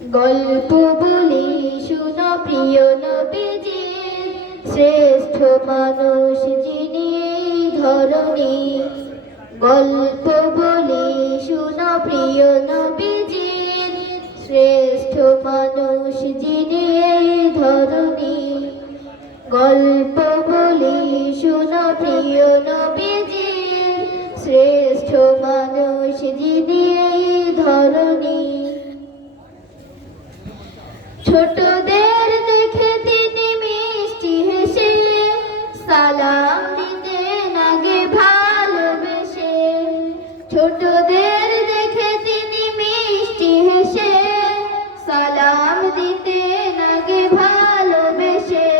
গল্প বলি শুনো প্রিয় নবীজি শ্রেষ্ঠ মানুষ যিনি ধরণী। গল্প বলি শুনো প্রিয় নবীজি শ্রেষ্ঠ মানুষ যিনি ধরণী। গল্প ছোটদের দেখে তিনি মিষ্টি হেসে, সালাম দিতেন আগে ভালোবেসে। ছোটদের দেখে তিনি মিষ্টি হেসে, সালাম দিতেন আগে ভালোবেসে।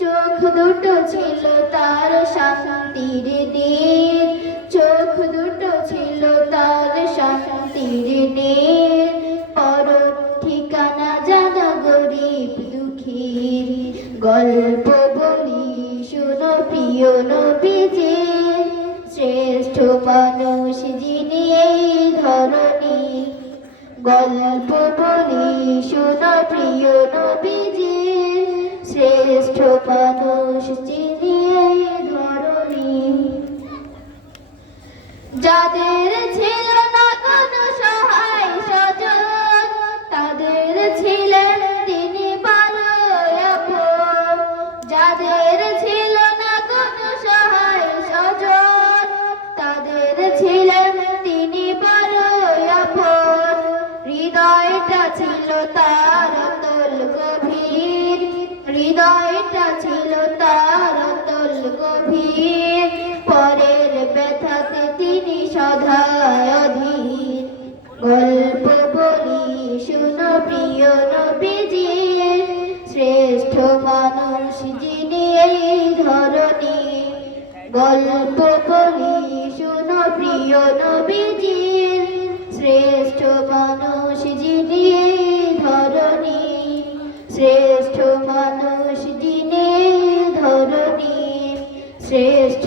চোখ দুটো ছিল তার শান্তির নীর গল্প বলি শুনো প্রিয় নবীজি। শ্রেষ্ঠ মানুষ যিনি এই ধরনী গল্প বলি শুনো প্রিয় নবীজি। শ্রেষ্ঠ মানুষ যিনি তিনি সদায় অধীর গল্প বলি শুনো প্রিয় নবীজি শ্রেষ্ঠ মানুষ যিনি এই ধরনী গল্প বলি শুনো প্রিয় নবীজি শ্রেষ্ঠ মানুষ যিনি এই ধরনী শ্রেষ্ঠ মানুষ যিনি ধরনী শ্রেষ্ঠ